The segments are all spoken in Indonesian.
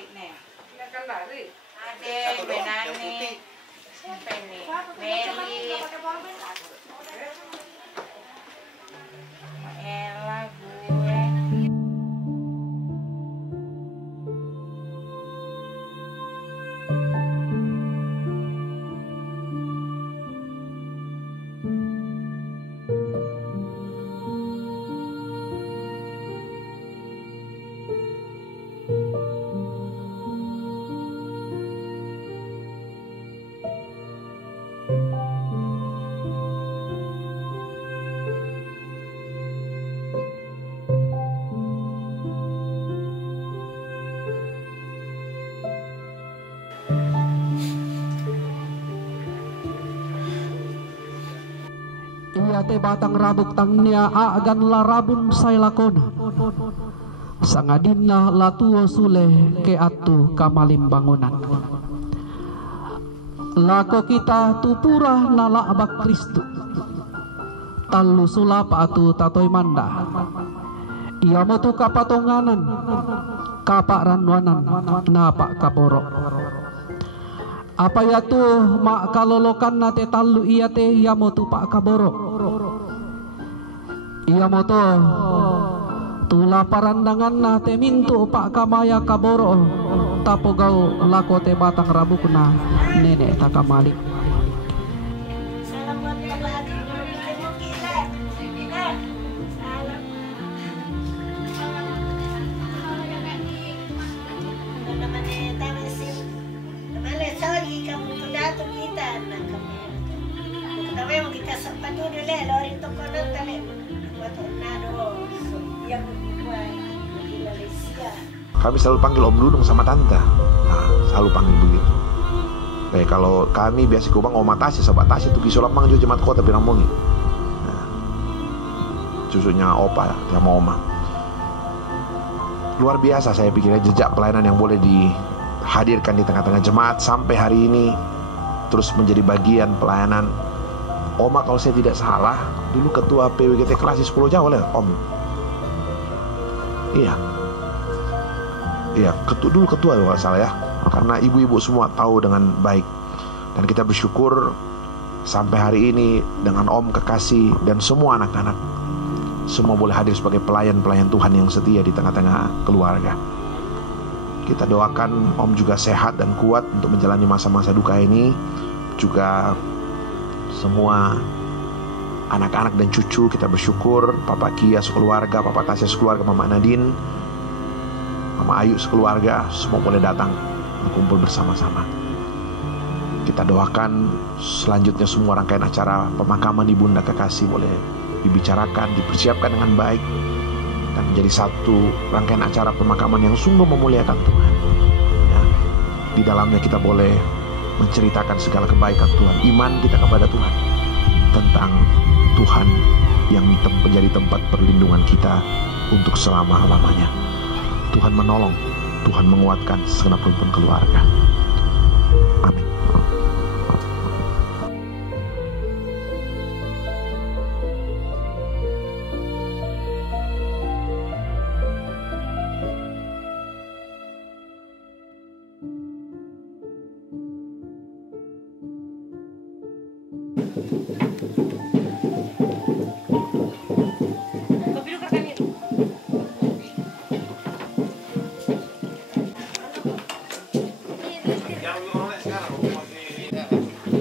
kendari nih. Kendari. Ada Benani. Siapa ini? Meli. Ella gue. Ia te batang rabuk tangnia agan la rabun sai lakona sangadinna latuo sule ke atu kamalim bangunan lako kita tupura nala abak Kristu talu sulap atu tatoi manda ia motu kapatonganan kapak ranwanan napak kaborok apa ya tuh mak kalolokan nate talu iya te ia motu pak kaboro ia moto tula parandangan nate mintu pak kamaya kaboro tapo gau lako te batang rabukna nenek takamalik. Kami selalu panggil Om Dudung sama Tante. Nah, selalu panggil begitu. Kayak kalau kami biasa kubang Oma Tasya, Sobat Tasya itu bisa lamang juga jemaat kota Piramoni. Nah, cucunya Opa sama Oma. Luar biasa saya pikirnya jejak pelayanan yang boleh dihadirkan di tengah-tengah jemaat sampai hari ini terus menjadi bagian pelayanan. Oma kalau saya tidak salah dulu ketua PWGT Klasik 10 Jawa lah Om. Iya, dulu ketua kalau nggak salah ya. Karena ibu-ibu semua tahu dengan baik. Dan kita bersyukur sampai hari ini dengan Om Kekasih dan semua anak-anak semua boleh hadir sebagai pelayan-pelayan Tuhan yang setia di tengah-tengah keluarga. Kita doakan Om juga sehat dan kuat untuk menjalani masa-masa duka ini. Juga semua anak-anak dan cucu kita bersyukur, Papa Kia sekeluarga, Papa Tasya sekeluarga, Mama Nadine, Mama Ayu sekeluarga, semua boleh datang berkumpul bersama-sama. Kita doakan selanjutnya semua rangkaian acara pemakaman Ibunda Kekasih boleh dibicarakan, dipersiapkan dengan baik dan menjadi satu rangkaian acara pemakaman yang sungguh memuliakan Tuhan. Ya, di dalamnya kita boleh menceritakan segala kebaikan Tuhan, iman kita kepada Tuhan, tentang Tuhan yang menjadi tempat perlindungan kita untuk selama-lamanya. Tuhan menolong, Tuhan menguatkan segenap rukun keluarga. Amin.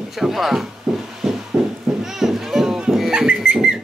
Siapa? Oke.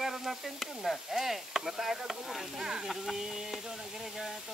Karena pensiun nah. Mata ada guru. Ini do nang gereja itu.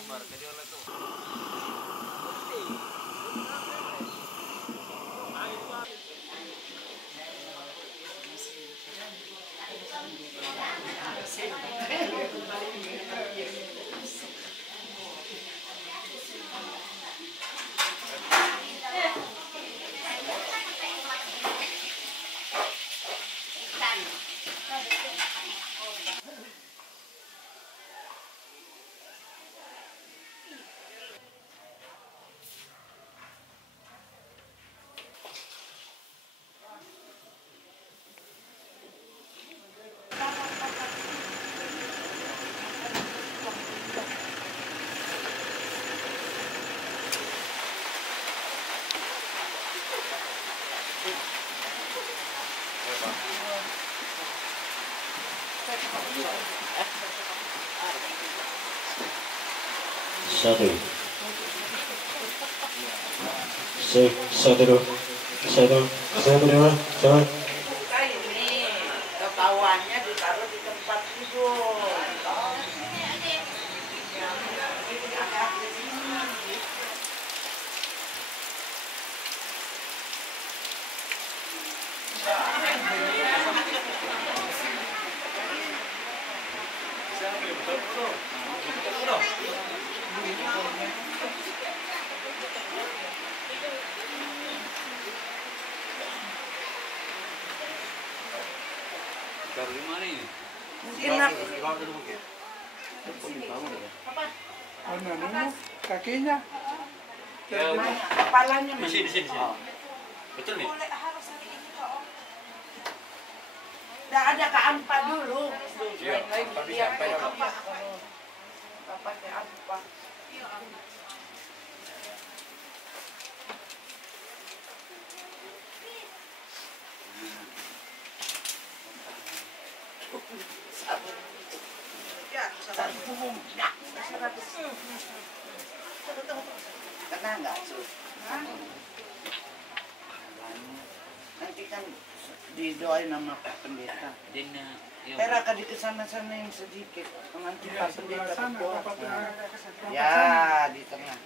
Ini ketahuannya ditaruh di tempat tidur. Taruh di mana ini? Kakinya. Kepalanya Di sini, di sini. Betul nih? harus hari ini kok. Udah ada ke Ampa dulu. Iya, Ampa bisa sampai dulu. Bapak ke Ampa. Kena nggak Sus? Nanti kan didoain sama Pak Pendeta. Tera kan dikesana-sanain sedikit. Nanti Pak Pendeta berdoa. Ya di tengah.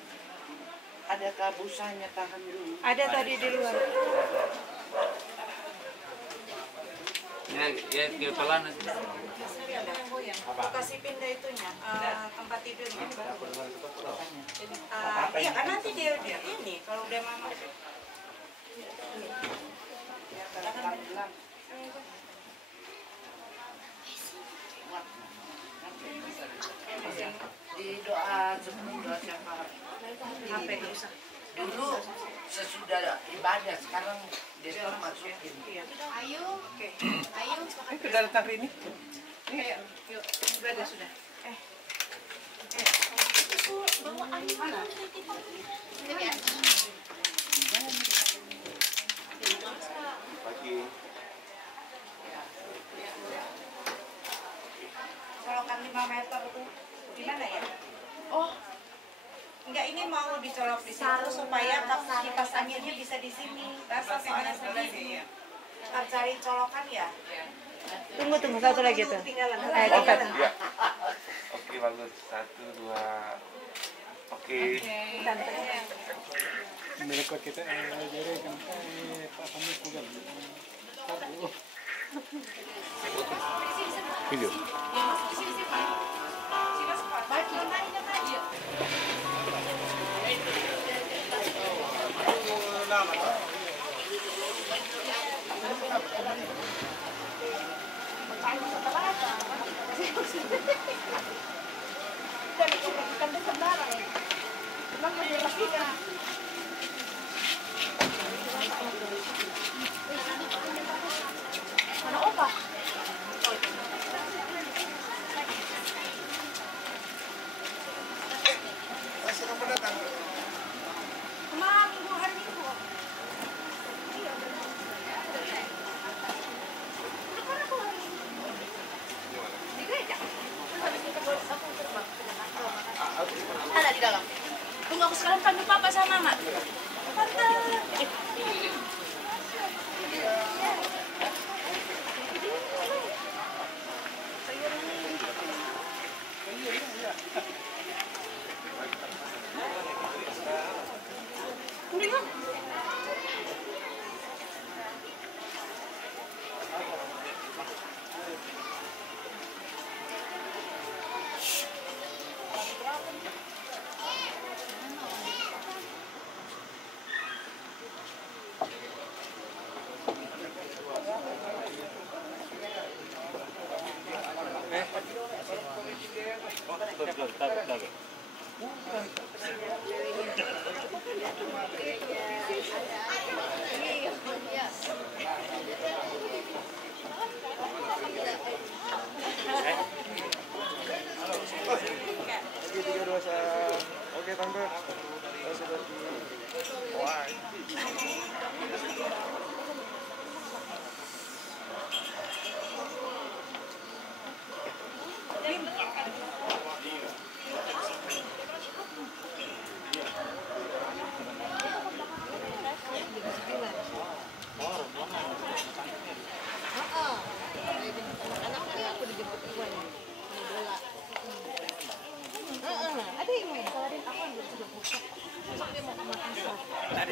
Ada kabusanya tahan dulu. Ada tadi di luar. Ya pelan. Kasih pindah itunya, tempat tidurnya. Iya kan nanti dia ini kalau udah mama. Di doa sebelum doa syafaat. Dulu sesudah ibadah, sekarang dia masukin. Ayo, oke. Ayo, Sudah datang ke ini? yuk, sudah. Bawa air mana? Colokan 5 meter tuh gimana ya? Oh, enggak, ini mau dicolok di situ supaya kipas anginnya bisa di sini. Kipas anginnya sendiri. Cari colokan ya? Tunggu satu lagi tuh. Tinggalan. Ya. Oke, bagus. 1, 2. Oke. Mereka kita jadi kan Pak Kami juga. Video. Ada di dalam. Tunggu aku sekarang panggil papa sama mama. Tante. Oke tante. Wah.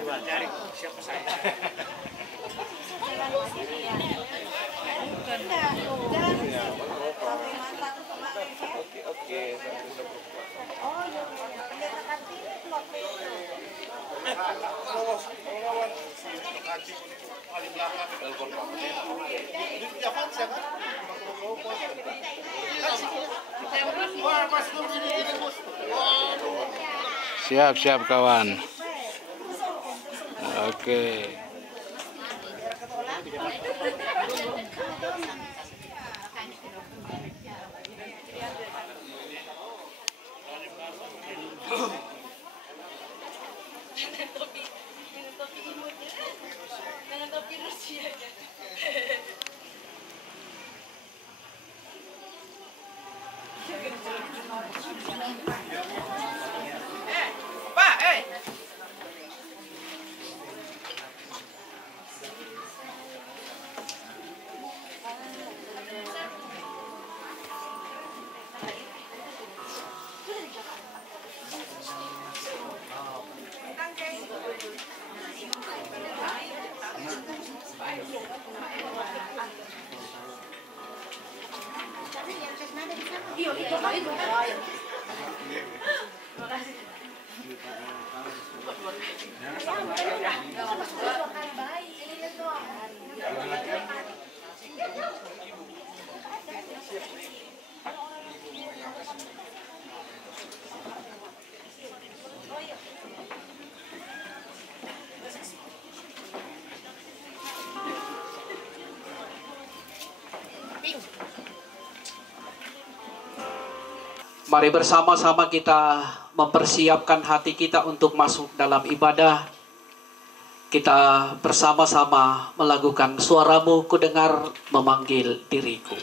Cari siapa saya? Oke. Oh iya, pendeta Kartini waktu itu. Siap kawan. Oke. Dengan topi Rusia. Pak, Mari bersama-sama kita mempersiapkan hati kita untuk masuk dalam ibadah. Kita bersama-sama melakukan suaramu kudengar memanggil diriku.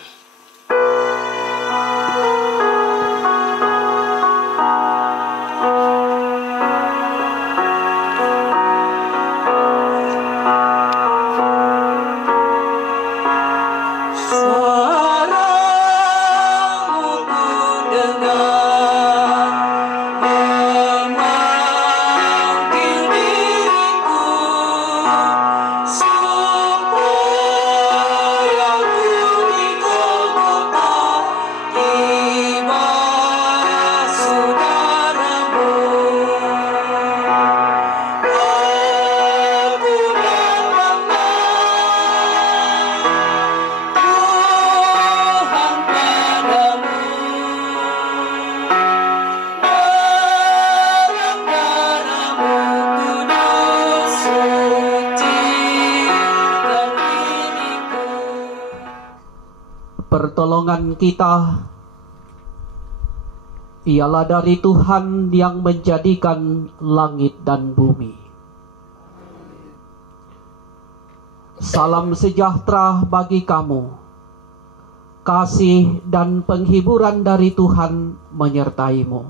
Pertolongan kita ialah dari Tuhan yang menjadikan langit dan bumi. Salam sejahtera bagi kamu. Kasih dan penghiburan dari Tuhan menyertaimu.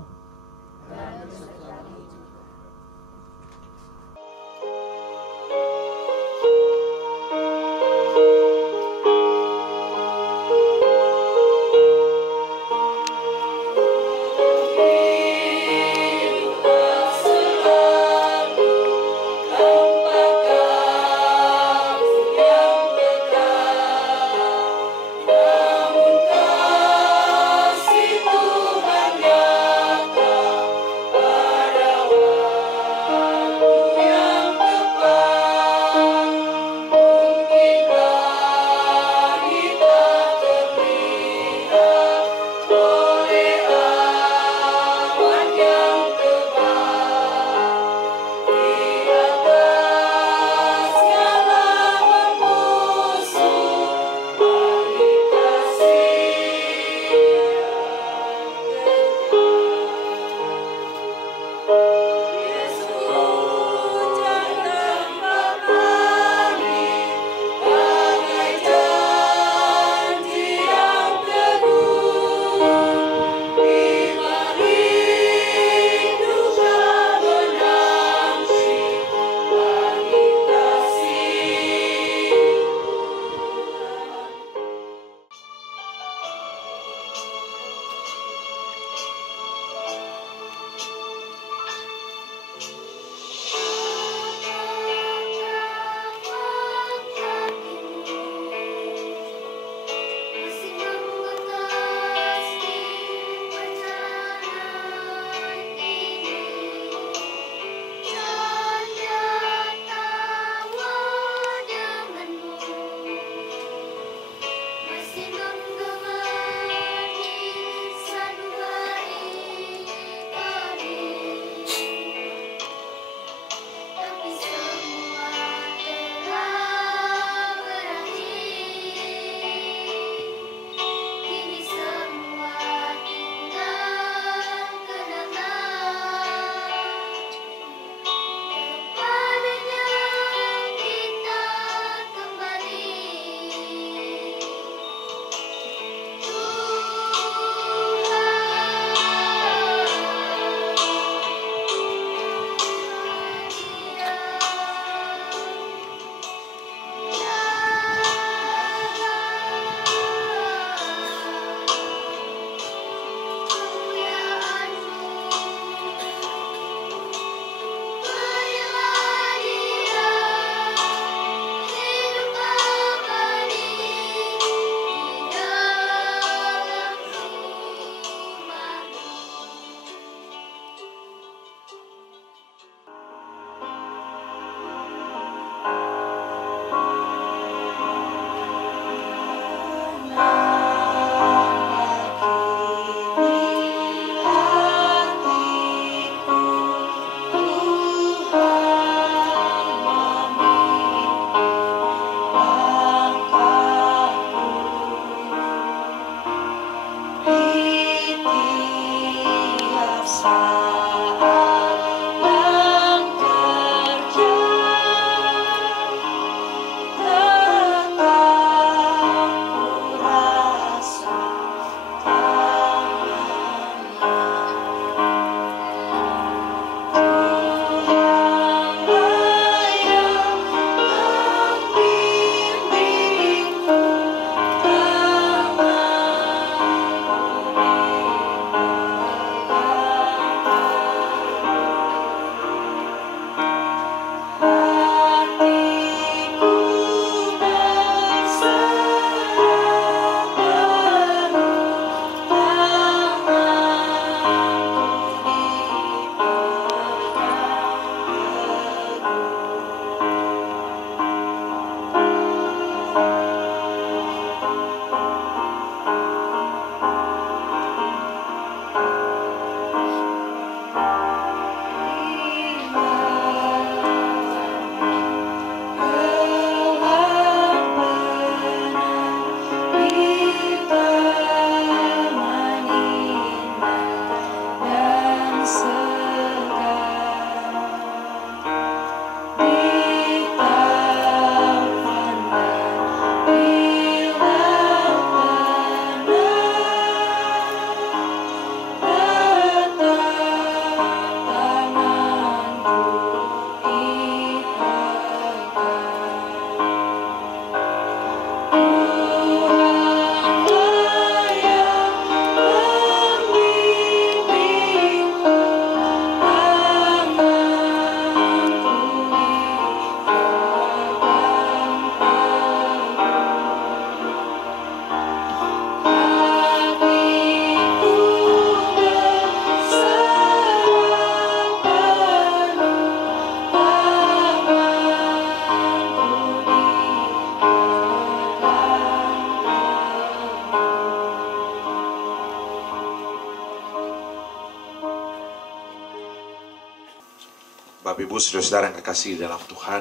Bapak Ibu saudara-saudara yang kekasih dalam Tuhan,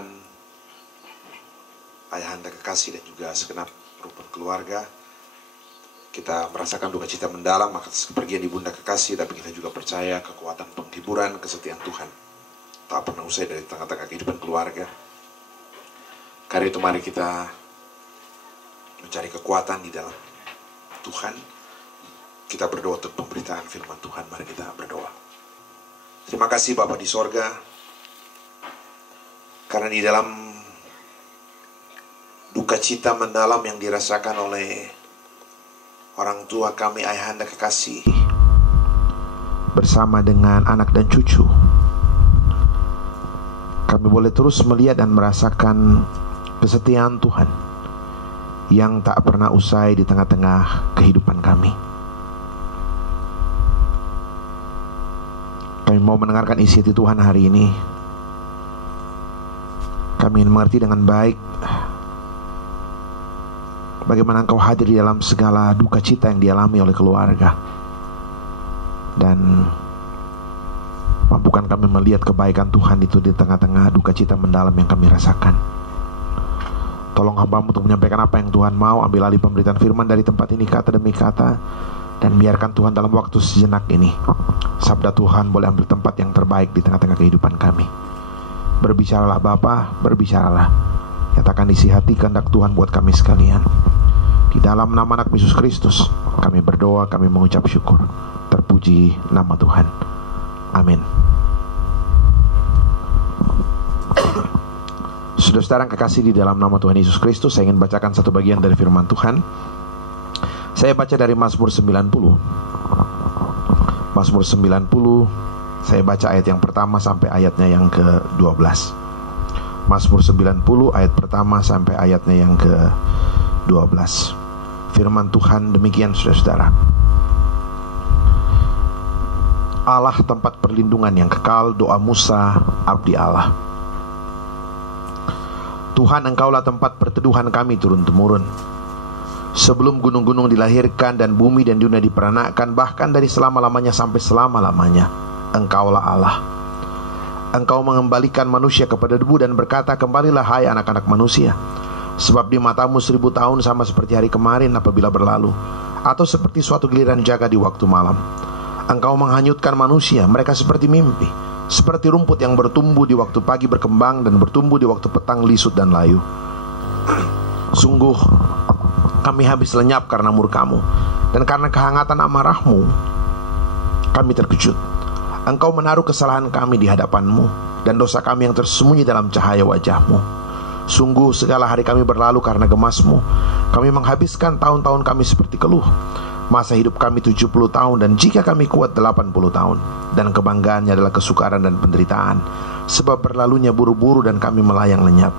ayahanda kekasih dan juga segenap rukun keluarga, kita merasakan duka cita mendalam atas kepergian ibunda kekasih, tapi kita juga percaya kekuatan penghiburan, kesetiaan Tuhan tak pernah usai dari tengah-tengah kehidupan keluarga. Karena itu mari kita mencari kekuatan di dalam Tuhan. Kita berdoa untuk pemberitaan firman Tuhan. Mari kita berdoa. Terima kasih Bapa di sorga, karena di dalam duka cita mendalam yang dirasakan oleh orang tua kami, ayahanda kekasih, bersama dengan anak dan cucu, kami boleh terus melihat dan merasakan kesetiaan Tuhan yang tak pernah usai di tengah-tengah kehidupan kami. Kami mau mendengarkan isi hati Tuhan hari ini. Kami ingin mengerti dengan baik bagaimana Engkau hadir di dalam segala duka cita yang dialami oleh keluarga, dan mampukan kami melihat kebaikan Tuhan itu di tengah-tengah duka cita mendalam yang kami rasakan. Tolong hamba-Mu untuk menyampaikan apa yang Tuhan mau. Ambil alih pemberitaan firman dari tempat ini kata demi kata, dan biarkan Tuhan dalam waktu sejenak ini sabda Tuhan boleh ambil tempat yang terbaik di tengah-tengah kehidupan kami. Berbicaralah Bapa, berbicaralah. Nyatakan isi hati kehendak Tuhan buat kami sekalian. Di dalam nama anak Yesus Kristus kami berdoa, kami mengucap syukur. Terpuji nama Tuhan. Amin. Saudara-saudara yang kekasih di dalam nama Tuhan Yesus Kristus, saya ingin bacakan satu bagian dari firman Tuhan. Saya baca dari Mazmur 90. Mazmur 90, saya baca ayat yang pertama sampai ayatnya yang ke-12. Mazmur 90 ayat pertama sampai ayatnya yang ke-12. Firman Tuhan demikian, saudara-saudara. Allah tempat perlindungan yang kekal, doa Musa, abdi Allah. Tuhan, Engkaulah tempat perteduhan kami turun-temurun. Sebelum gunung-gunung dilahirkan dan bumi dan dunia diperanakan, bahkan dari selama-lamanya sampai selama-lamanya, Engkaulah Allah. Engkau mengembalikan manusia kepada debu dan berkata, kembalilah hai anak-anak manusia. Sebab di matamu 1000 tahun sama seperti hari kemarin apabila berlalu, atau seperti suatu giliran jaga di waktu malam. Engkau menghanyutkan manusia, mereka seperti mimpi, seperti rumput yang bertumbuh di waktu pagi berkembang dan bertumbuh di waktu petang lisut dan layu. Sungguh kami habis lenyap karena murka-Mu, dan karena kehangatan amarah-Mu kami terkejut. Engkau menaruh kesalahan kami di hadapan-Mu, dan dosa kami yang tersembunyi dalam cahaya wajah-Mu. Sungguh segala hari kami berlalu karena gemas-Mu. Kami menghabiskan tahun-tahun kami seperti keluh. Masa hidup kami 70 tahun, dan jika kami kuat 80 tahun. Dan kebanggaannya adalah kesukaran dan penderitaan, sebab berlalunya buru-buru dan kami melayang lenyap.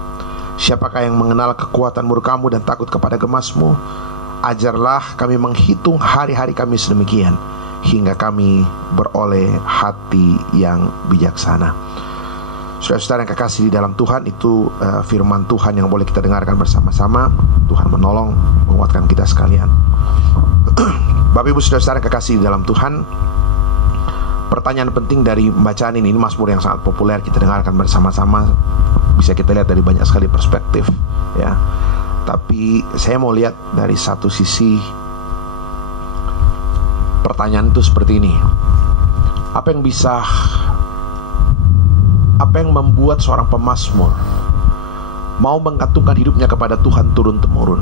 Siapakah yang mengenal kekuatan murka-Mu dan takut kepada gemas-Mu? Ajarlah kami menghitung hari-hari kami sedemikian, hingga kami beroleh hati yang bijaksana. Saudara-saudara yang kekasih di dalam Tuhan, itu firman Tuhan yang boleh kita dengarkan bersama-sama. Tuhan menolong, menguatkan kita sekalian. Bapak Ibu saudara-saudara yang kekasih di dalam Tuhan, pertanyaan penting dari bacaan ini Mazmur yang sangat populer, kita dengarkan bersama-sama. Bisa kita lihat dari banyak sekali perspektif, ya. Tapi saya mau lihat dari satu sisi. Pertanyaan itu seperti ini: apa yang membuat seorang pemazmur mau menggantungkan hidupnya kepada Tuhan turun-temurun,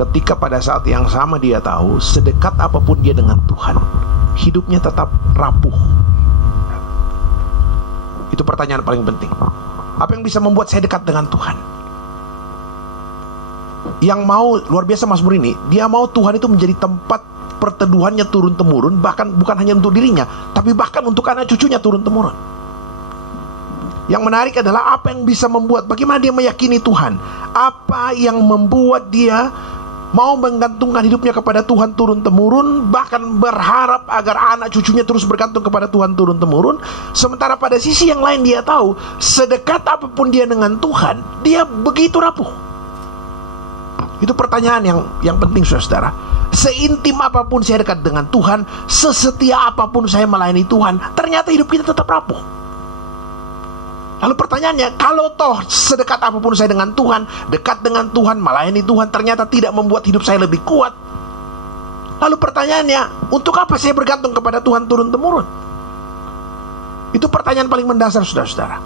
ketika pada saat yang sama dia tahu sedekat apapun dia dengan Tuhan, hidupnya tetap rapuh? Itu pertanyaan paling penting. Apa yang bisa membuat saya dekat dengan Tuhan? Yang mau, luar biasa Mazmur ini, dia mau Tuhan itu menjadi tempat perteduhannya turun-temurun, bahkan bukan hanya untuk dirinya, tapi bahkan untuk anak cucunya turun-temurun. Yang menarik adalah apa yang bisa membuat, bagaimana dia meyakini Tuhan, apa yang membuat dia mau menggantungkan hidupnya kepada Tuhan turun-temurun, bahkan berharap agar anak cucunya terus bergantung kepada Tuhan turun-temurun. Sementara pada sisi yang lain dia tahu, sedekat apapun dia dengan Tuhan, dia begitu rapuh. Itu pertanyaan yang penting, saudara. Seintim apapun saya dekat dengan Tuhan, sesetia apapun saya melayani Tuhan, ternyata hidup kita tetap rapuh. Lalu pertanyaannya, kalau toh sedekat apapun saya dengan Tuhan, dekat dengan Tuhan, melayani Tuhan, ternyata tidak membuat hidup saya lebih kuat. Lalu pertanyaannya, untuk apa saya bergantung kepada Tuhan turun-temurun? Itu pertanyaan paling mendasar, saudara-saudara.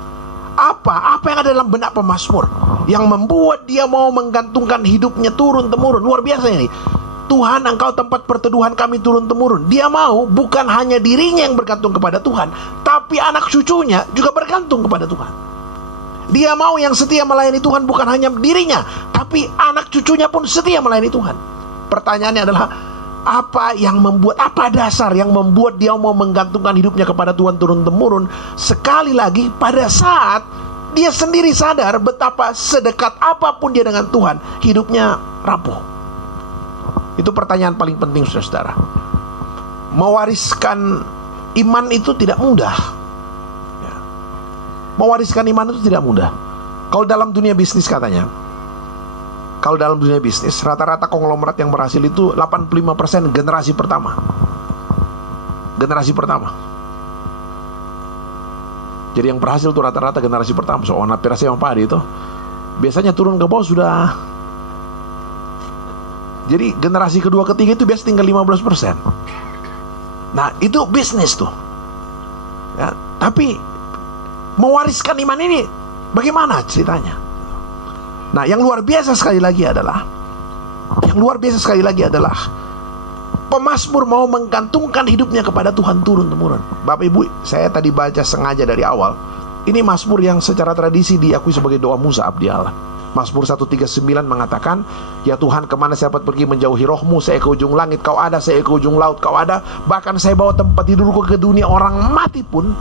Apa yang ada dalam benak pemazmur yang membuat dia mau menggantungkan hidupnya turun-temurun? Luar biasa ini. Tuhan, Engkau tempat perteduhan kami turun-temurun. Dia mau bukan hanya dirinya yang bergantung kepada Tuhan, tapi anak cucunya juga bergantung kepada Tuhan. Dia mau yang setia melayani Tuhan bukan hanya dirinya, tapi anak cucunya pun setia melayani Tuhan. Pertanyaannya adalah, apa dasar yang membuat dia mau menggantungkan hidupnya kepada Tuhan turun-temurun? Sekali lagi, pada saat dia sendiri sadar betapa sedekat apapun dia dengan Tuhan, hidupnya rapuh. Itu pertanyaan paling penting, saudara-saudara. Mewariskan iman itu tidak mudah. Ya. Mewariskan iman itu tidak mudah. Kalau dalam dunia bisnis katanya, rata-rata konglomerat yang berhasil itu 85% generasi pertama. Generasi pertama. Jadi yang berhasil itu rata-rata generasi pertama. Soalnya pirasa yang padi itu biasanya turun ke bawah sudah. Jadi generasi kedua ketiga itu biasa tinggal 15%. Nah itu bisnis tuh ya. Tapi mewariskan iman ini bagaimana ceritanya? Nah yang luar biasa sekali lagi adalah pemazmur mau menggantungkan hidupnya kepada Tuhan turun-temurun. Bapak Ibu, saya tadi baca sengaja dari awal. Ini mazmur yang secara tradisi diakui sebagai doa Musa abdi Allah. Mazmur 139 mengatakan, ya Tuhan, kemana saya dapat pergi menjauhi rohmu? Saya ke ujung langit, kau ada. Saya ke ujung laut, kau ada. Bahkan saya bawa tempat tidurku ke dunia orang mati pun,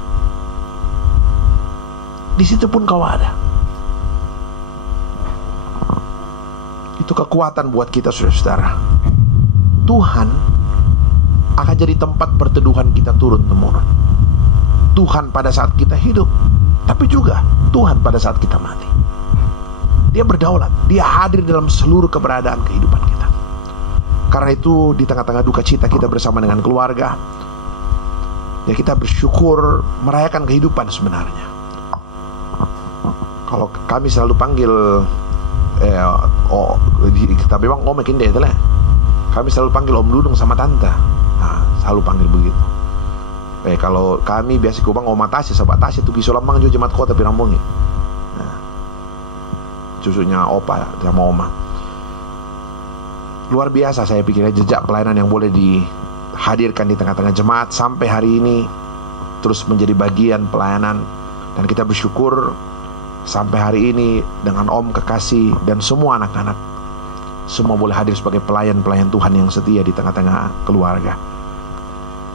di situ pun kau ada. Itu kekuatan buat kita, saudara-saudara. Tuhan akan jadi tempat perteduhan kita turun-temurun. Tuhan pada saat kita hidup, tapi juga Tuhan pada saat kita mati. Dia berdaulat, dia hadir dalam seluruh keberadaan kehidupan kita. Karena itu di tengah-tengah duka cita kita bersama dengan keluarga, ya kita bersyukur merayakan kehidupan sebenarnya. Kalau kami selalu panggil kita memang om makin deh lah. Kami selalu panggil om Dudung sama tante. Nah, selalu panggil begitu. Kalau kami biasa kubang om Atasi sama Atasi itu pisau lambang juga jemaat kota Pirambongi. Cucunya opa sama oma. Luar biasa saya pikirnya jejak pelayanan yang boleh dihadirkan di tengah-tengah jemaat sampai hari ini terus menjadi bagian pelayanan. Dan kita bersyukur sampai hari ini dengan om kekasih dan semua anak-anak, semua boleh hadir sebagai pelayan-pelayan Tuhan yang setia di tengah-tengah keluarga.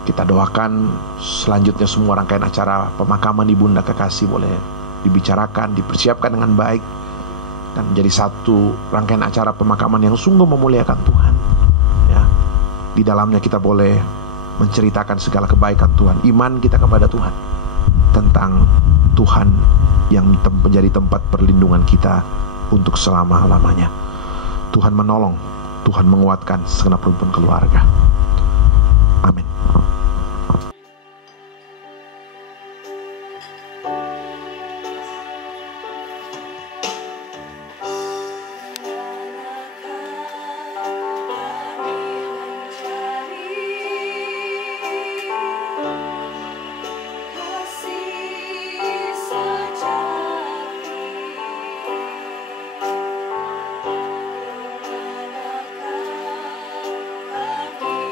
Kita doakan selanjutnya semua rangkaian acara pemakaman ibunda kekasih boleh dibicarakan, dipersiapkan dengan baik, dan menjadi satu rangkaian acara pemakaman yang sungguh memuliakan Tuhan ya. Di dalamnya kita boleh menceritakan segala kebaikan Tuhan, iman kita kepada Tuhan, tentang Tuhan yang menjadi tempat perlindungan kita untuk selama-lamanya. Tuhan menolong, Tuhan menguatkan segenap rumpun keluarga. Amin. Kami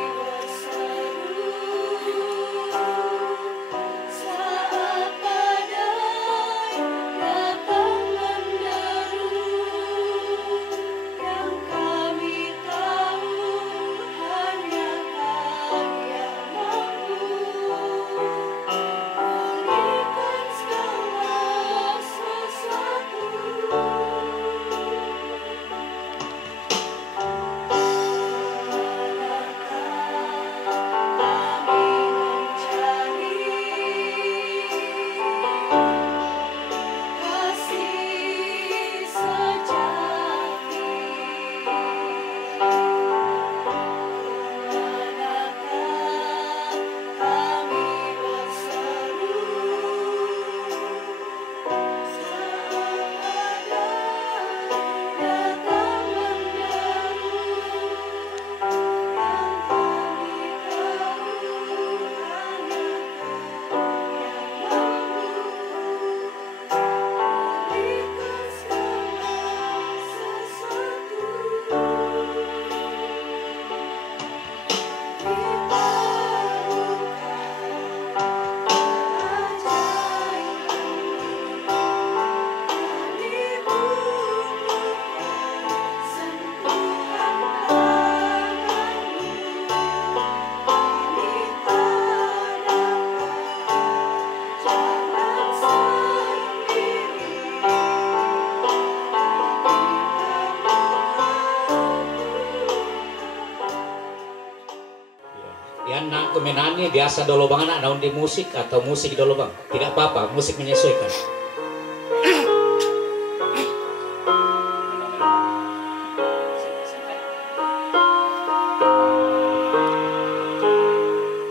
kemenani biasa dolo bang anak naon di musik atau musik dolo bang. Tidak apa-apa, musik menyesuaikan.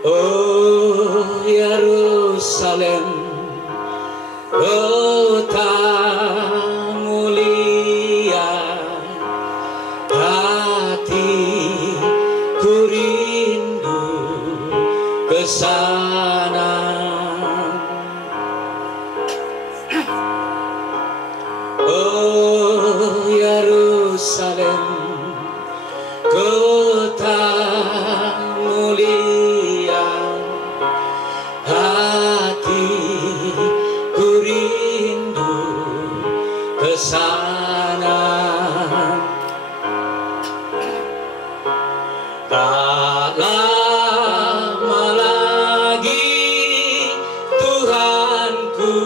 Oh Yerusalem, kota mulia, hatiku rindu ke sana. Oh Yerusalem, kota mulia, hatiku rindu ke sana. Tak lama lagi Tuhanku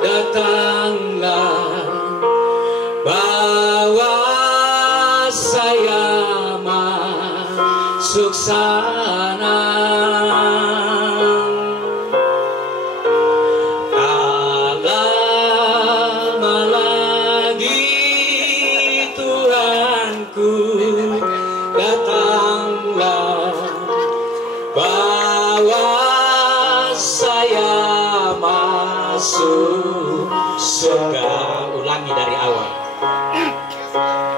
datanglah, bawa saya masuk sana. Tak lama lagi Tuhanku datanglah, bawa saya masuk surga. Ulangi dari awal.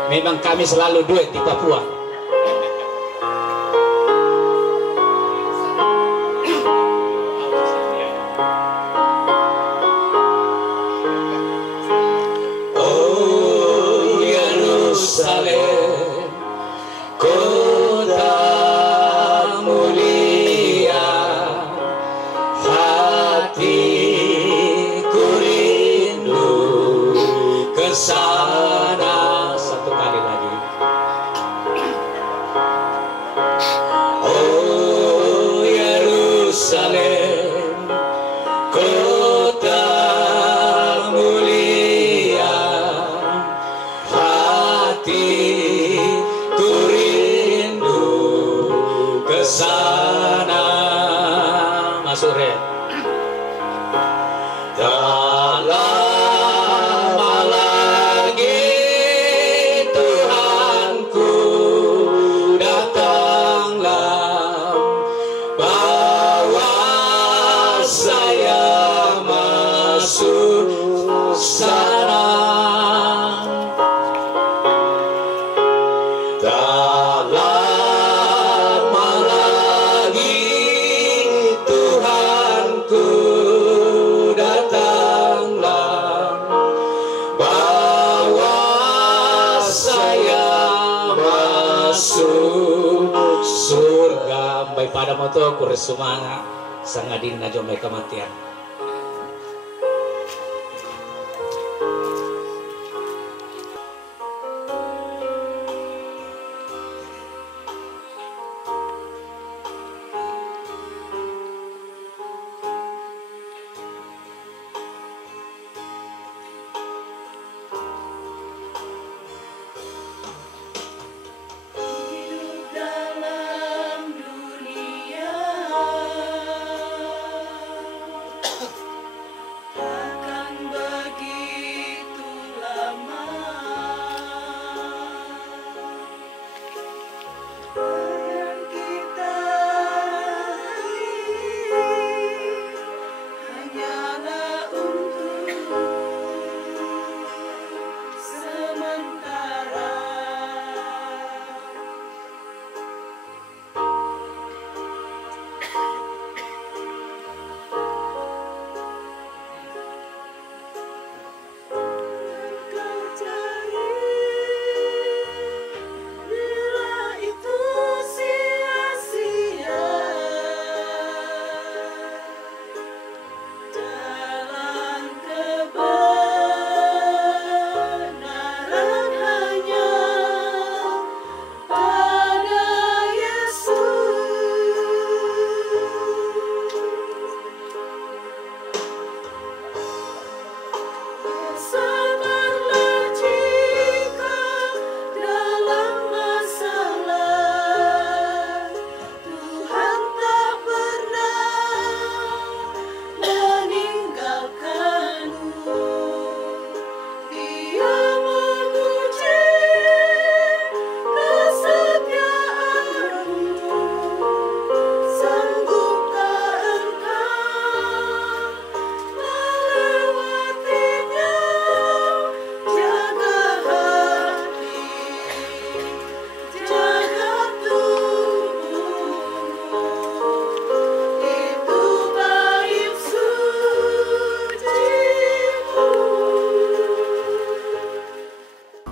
Memang kami selalu duet di Papua. Oh Yerusalem, kota mulia, hatiku rindu ke sana. Satu kali lagi. Oh Yerusalem, kota mulia, hatiku rindu ke sana. Masuk re. Tak lama lagi Tuhanku datanglah, bawa saya masuk sana. Tak lama lagi Tuhanku datanglah, bawa saya masuk surga. Baik pada moto kuresumana sangadin na jomay kamatian. Hidup dalam dunia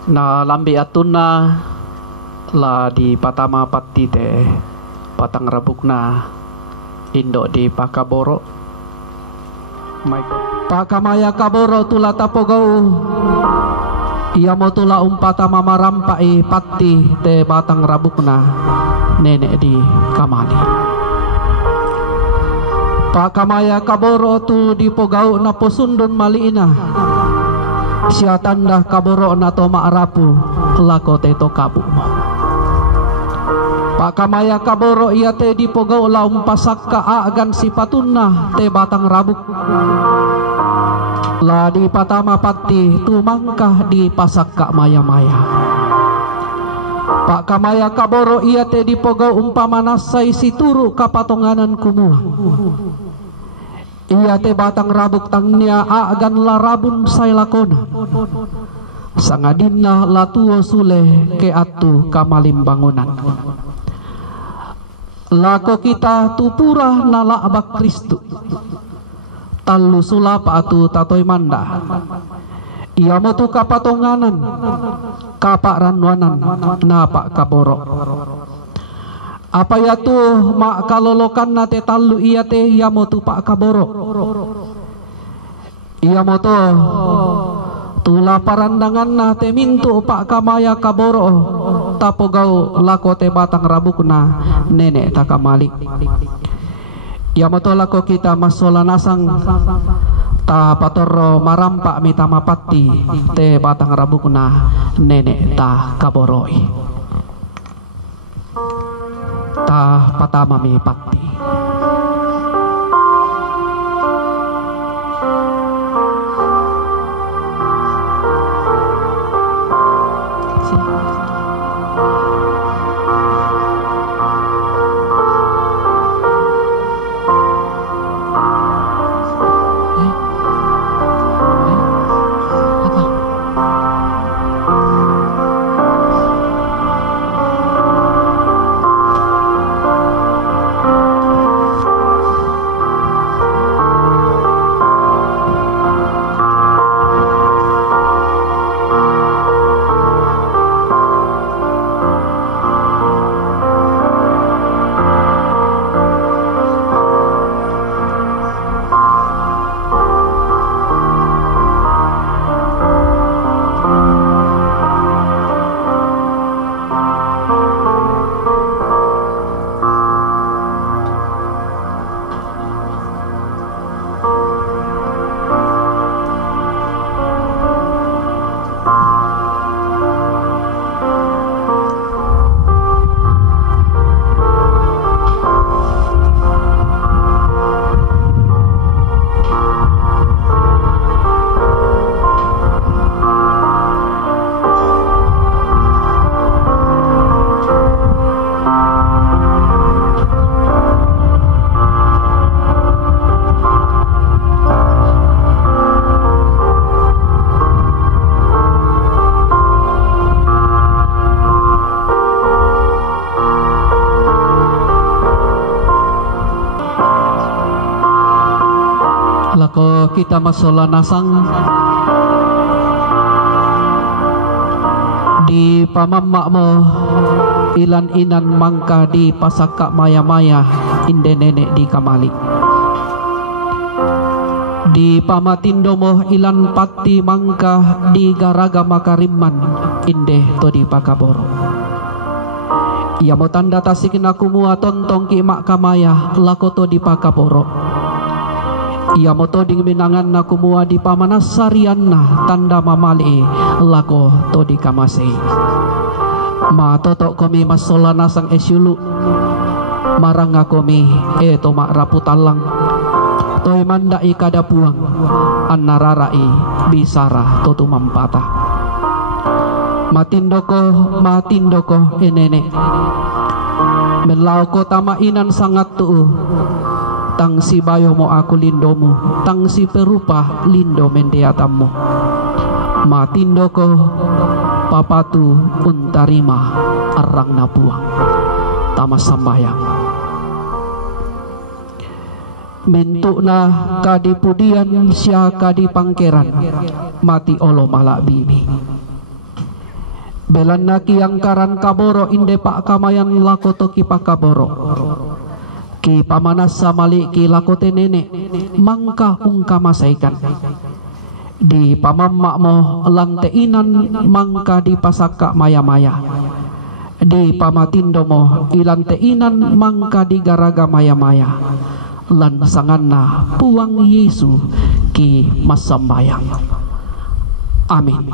Na lambi atuna la di patama pati te patang rabukna indo di pakaboro pakamaya kaboro tula tapogau ia mo tula umpata mamarampai pati te batang rabukna nenek di kamali pakamaya kaboro tu di pogau na posundon maliina sia tanda kaboro na to maarapu lako te to kabu pakamaya kaboro ia te di pogau la umpasakka agan si patunna te batang rabuk la di patama pati tu mangkah di pasakka maya-maya pakamaya kaboro ia te di pogau umpamanasai si turu kapatonganan kumua ia te batang rabuk tangnya agan larabun say lakona sangadina latuo sule ke atu kamalim bangunan lako kita tupura nala abak Kristu talu sulap atu tatoi manda ia motu kapatonganan kapak ranwanan napak kaboro apa ya tuh mak kalolokan nate talu iya te ia motu pak kaboro ia motu tula parandangan nate mintu pak kamaya kaboro tapogau lako te batang rabukna nenek takamali ia motu lako kita masola nasang ta patoro marampak mita mapati te batang rabukna nenek ta kaboroi ta patama mi pati lako kita masola nasang di pamamak mo ilan inan mangka di pasaka maya-maya inde nenek di kamali di pamatindo mo ilan pati mangka di garaga makariman inde to di pakaboro ia mo tanda tasikin aku mua tontong ki mak kamaya lako to di pakaboro ia moto ding minangan na kumua di pamanasarian na tanda mamali lako to di kamase ma toto komi masola nasang esyulu marang komi to mak raputalang toy manda ikada puang annararai bisara totu mampata matindoko enene melau ko tamainan sangat tu tang si bayo mo aku lindomu tang si perupa lindo mendiatamu matindo ko papatu untarima arang na buang tamas sambayang bentuk na kadipudian sia kadi pangkeran mati olo malak bibi Belanna ki angkaran kaboro inde pak kamayan lakoto ki pakaboro. Ki pamanas samali ki lakote nenek mangka ungkamasaikan. Di pamammak mo lanteinan mangka di pasaka maya-maya. Di pamatindo mo ilanteinan mangka di garaga maya-maya. Lan sanganna puang Yesu ki masambayang. Amin.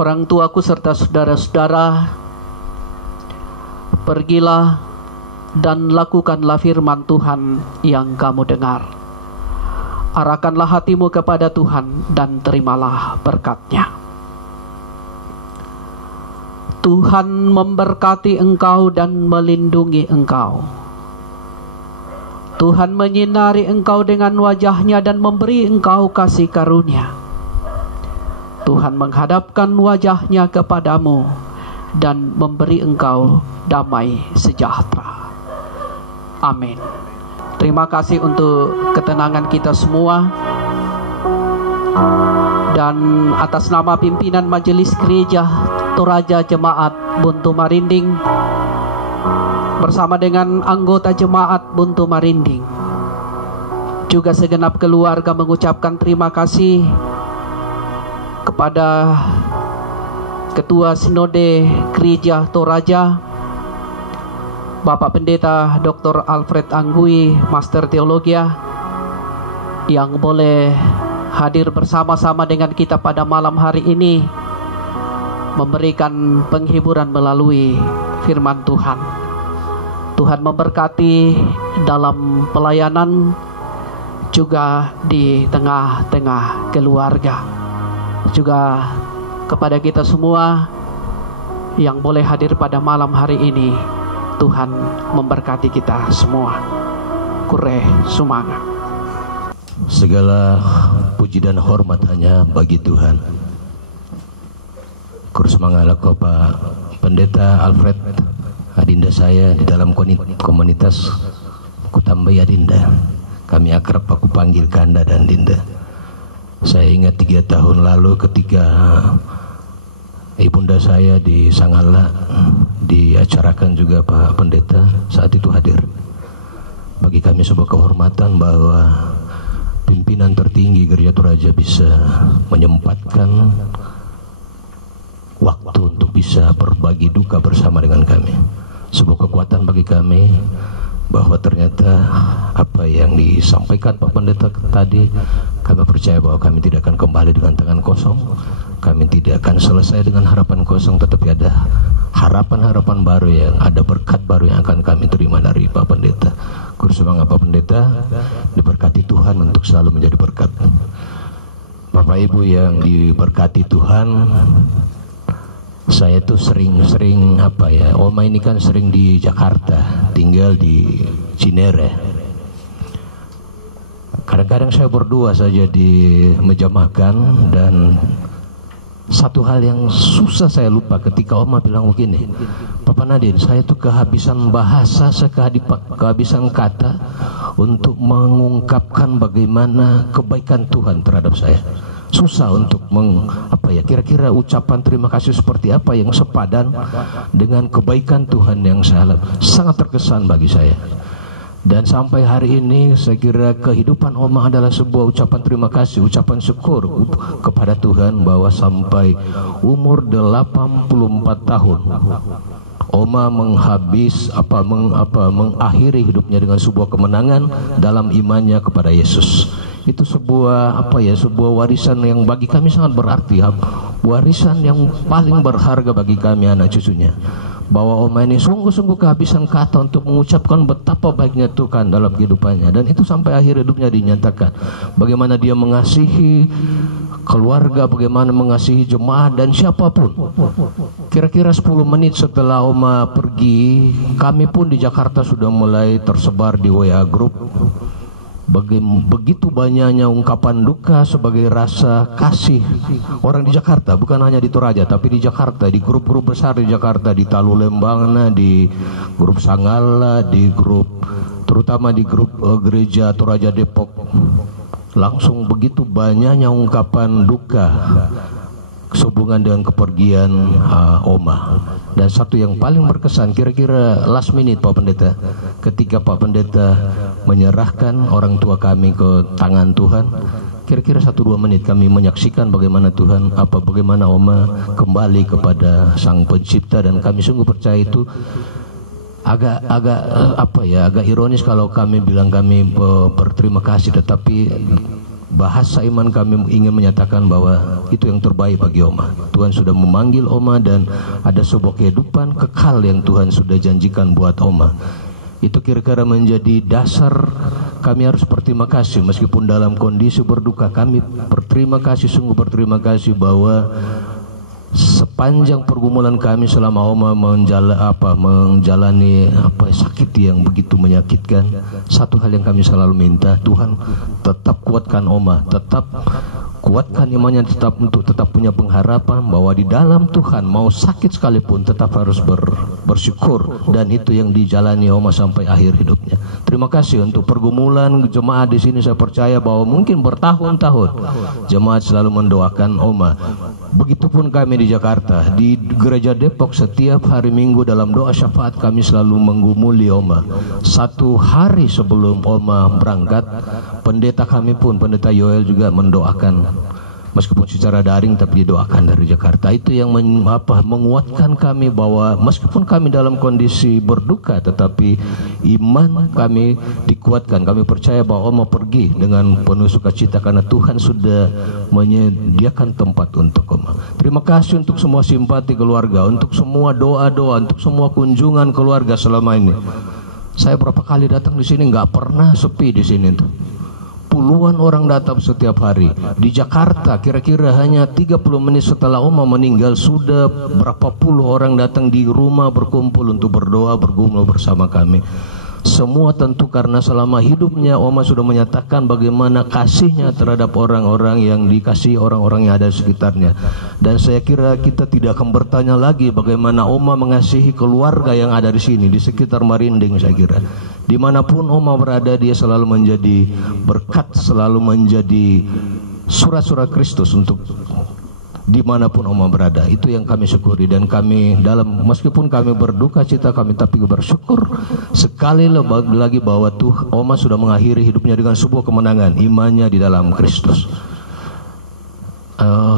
Orang tuaku serta saudara-saudara, pergilah dan lakukanlah firman Tuhan yang kamu dengar. Arahkanlah hatimu kepada Tuhan dan terimalah berkat-Nya. Tuhan memberkati engkau dan melindungi engkau. Tuhan menyinari engkau dengan wajah-Nya dan memberi engkau kasih karunia. Tuhan menghadapkan wajah-Nya kepadamu dan memberi engkau damai sejahtera. Amin. Terima kasih untuk ketenangan kita semua. Dan atas nama pimpinan Majelis Gereja Toraja Jemaat Buntu Marinding bersama dengan anggota Jemaat Buntu Marinding, juga segenap keluarga mengucapkan terima kasih kepada Ketua Sinode Gereja Toraja, Bapak Pendeta Dr. Alfred Anggui, Master Teologia, yang boleh hadir bersama-sama dengan kita pada malam hari ini, memberikan penghiburan melalui firman Tuhan. Tuhan memberkati dalam pelayanan, juga di tengah-tengah keluarga. Juga kepada kita semua yang boleh hadir pada malam hari ini, Tuhan memberkati kita semua. Kure sumanga. Segala puji dan hormat hanya bagi Tuhan. Kure sumanga lako Pak Pendeta Alfred, adinda saya di dalam komunitas Kutambai Adinda. Kami akrab aku panggil Kanda dan Dinda. Saya ingat 3 tahun lalu ketika ibunda saya di Sangala diacarakan juga Pak Pendeta, saat itu hadir. Bagi kami sebuah kehormatan bahwa pimpinan tertinggi Gereja Toraja bisa menyempatkan waktu untuk bisa berbagi duka bersama dengan kami. Sebuah kekuatan bagi kami bahwa ternyata apa yang disampaikan Pak Pendeta tadi, kami percaya bahwa kami tidak akan kembali dengan tangan kosong. Kami tidak akan selesai dengan harapan kosong, tetapi ada harapan-harapan baru, yang ada berkat baru yang akan kami terima dari Pak Pendeta. Kursusnya Pak Pendeta diberkati Tuhan untuk selalu menjadi berkat. Bapak Ibu yang diberkati Tuhan, saya tuh sering Oma ini kan sering di Jakarta, tinggal di Cinere. Kadang-kadang saya berdua saja di meja makan, dan satu hal yang susah saya lupa ketika Oma bilang begini, Papa Nadine, saya tuh kehabisan bahasa, saya kehabisan kata untuk mengungkapkan bagaimana kebaikan Tuhan terhadap saya. Susah untuk kira-kira ucapan terima kasih seperti apa yang sepadan dengan kebaikan Tuhan yang sangat terkesan bagi saya. Dan sampai hari ini saya kira kehidupan Oma adalah sebuah ucapan terima kasih, ucapan syukur kepada Tuhan bahwa sampai umur 84 tahun Oma mengakhiri hidupnya dengan sebuah kemenangan dalam imannya kepada Yesus. Itu sebuah sebuah warisan yang bagi kami sangat berarti, warisan yang paling berharga bagi kami anak cucunya. bahwa Oma ini sungguh-sungguh kehabisan kata untuk mengucapkan betapa baiknya Tuhan dalam kehidupannya, dan itu sampai akhir hidupnya dinyatakan bagaimana dia mengasihi keluarga, bagaimana mengasihi jemaat dan siapapun. Kira-kira 10 menit setelah Oma pergi, kami pun di Jakarta sudah mulai tersebar di WA group. Begitu banyaknya ungkapan duka sebagai rasa kasih orang di Jakarta, bukan hanya di Toraja tapi di Jakarta, di grup-grup besar di Jakarta, di Talu Lembangna, di grup Sanggala, di grup terutama di grup gereja Toraja Depok. Langsung begitu banyaknya ungkapan duka sehubungan dengan kepergian Oma. Dan satu yang paling berkesan, kira-kira last minute Pak Pendeta, ketika Pak Pendeta menyerahkan orang tua kami ke tangan Tuhan, kira-kira 1-2 menit kami menyaksikan bagaimana bagaimana Oma kembali kepada Sang Pencipta, dan kami sungguh percaya itu agak ironis kalau kami bilang kami berterima kasih, tetapi bahasa iman kami ingin menyatakan bahwa itu yang terbaik bagi Oma. Tuhan sudah memanggil Oma dan ada sebuah kehidupan kekal yang Tuhan sudah janjikan buat Oma. Itu kira-kira menjadi dasar kami harus berterima kasih meskipun dalam kondisi berduka. Kami berterima kasih, sungguh berterima kasih bahwa sepanjang pergumulan kami selama Oma menjalani sakit yang begitu menyakitkan, satu hal yang kami selalu minta, Tuhan tetap kuatkan Oma, tetap kuatkan imannya, tetap punya pengharapan bahwa di dalam Tuhan mau sakit sekalipun tetap harus bersyukur, dan itu yang dijalani Oma sampai akhir hidupnya. Terima kasih untuk pergumulan jemaat di sini. Saya percaya bahwa mungkin bertahun-tahun jemaat selalu mendoakan Oma. Begitupun kami di Jakarta, di gereja Depok, setiap hari Minggu dalam doa syafaat kami selalu menggumuli Oma. 1 hari sebelum Oma berangkat, pendeta kami pun, Pendeta Yoel juga mendoakan, meskipun secara daring tapi didoakan dari Jakarta. Itu yang menguatkan kami bahwa meskipun kami dalam kondisi berduka, tetapi iman kami dikuatkan. Kami percaya bahwa Oma pergi dengan penuh sukacita karena Tuhan sudah menyediakan tempat untuk Oma. Terima kasih untuk semua simpati keluarga, untuk semua doa-doa, untuk semua kunjungan keluarga selama ini. Saya berapa kali datang di sini, nggak pernah sepi di sini tuh. Puluhan orang datang setiap hari. Di Jakarta kira-kira hanya 30 menit setelah Oma meninggal sudah berapa puluh orang datang di rumah berkumpul untuk berdoa, bergumul bersama kami. Semua tentu karena selama hidupnya Oma sudah menyatakan bagaimana kasihnya terhadap orang-orang yang dikasihi, orang-orang yang ada di sekitarnya. Dan saya kira kita tidak akan bertanya lagi bagaimana Oma mengasihi keluarga yang ada di sini, di sekitar Marinding. Saya kira dimanapun Oma berada, dia selalu menjadi berkat, selalu menjadi surat-surat Kristus untuk dimanapun Oma berada. Itu yang kami syukuri, dan kami meskipun kami berduka cita, kami tapi bersyukur sekali lagi bahwa Oma sudah mengakhiri hidupnya dengan sebuah kemenangan, imannya di dalam Kristus.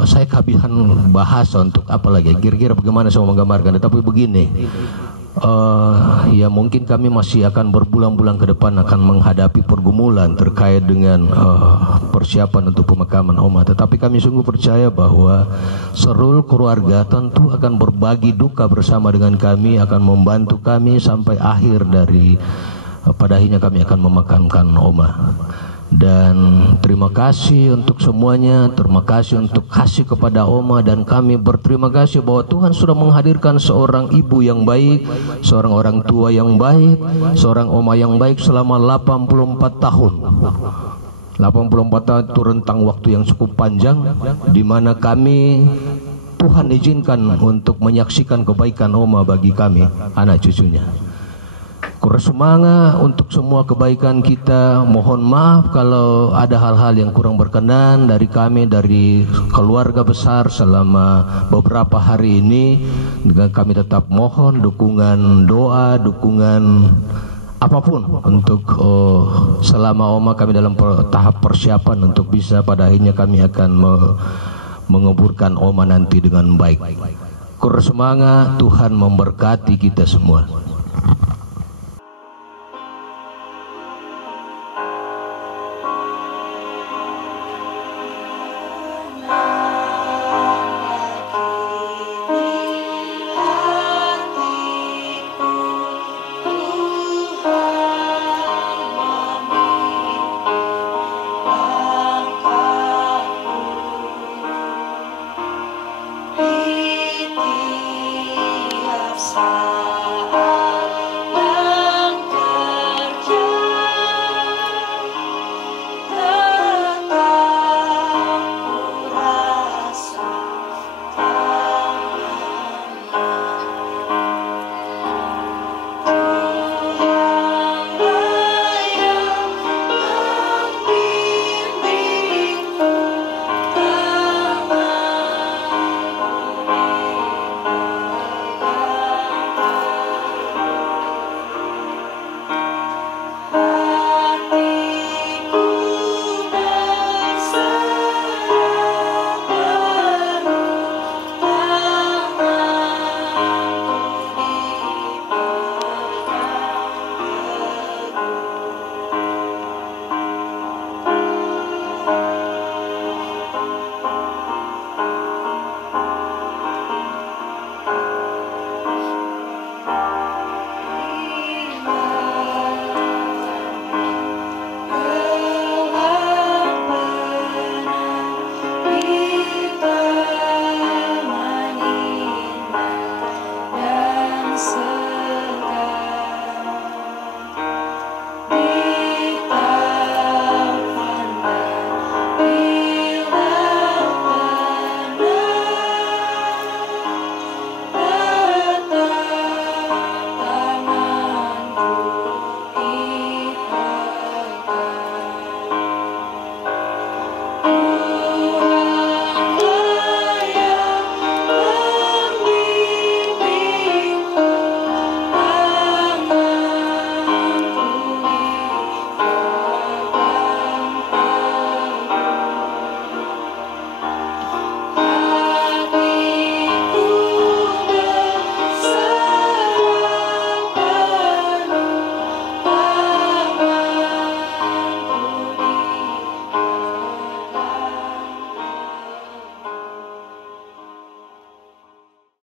Saya kehabisan bahasa untuk apa lagi, kira-kira bagaimana saya menggambarkan, tetapi begini. Ya mungkin kami masih akan berbulan-bulan ke depan akan menghadapi pergumulan terkait dengan persiapan untuk pemakaman Oma, tetapi kami sungguh percaya bahwa seluruh keluarga tentu akan berbagi duka bersama dengan kami, akan membantu kami sampai akhir dari pada akhirnya kami akan memakamkan Oma. Dan terima kasih untuk semuanya, terima kasih untuk kasih kepada Oma, dan kami berterima kasih bahwa Tuhan sudah menghadirkan seorang ibu yang baik, seorang orang tua yang baik, seorang Oma yang baik selama 84 tahun. 84 tahun itu rentang waktu yang cukup panjang, di mana kami Tuhan izinkan untuk menyaksikan kebaikan Oma bagi kami, anak cucunya. Kurang untuk semua kebaikan kita. Mohon maaf kalau ada hal-hal yang kurang berkenan dari kami, dari keluarga besar selama beberapa hari ini. Dengan kami tetap mohon dukungan doa, dukungan apapun untuk selama Oma kami dalam tahap persiapan untuk bisa pada akhirnya kami akan menguburkan Oma nanti dengan baik. Kurang Tuhan memberkati kita semua.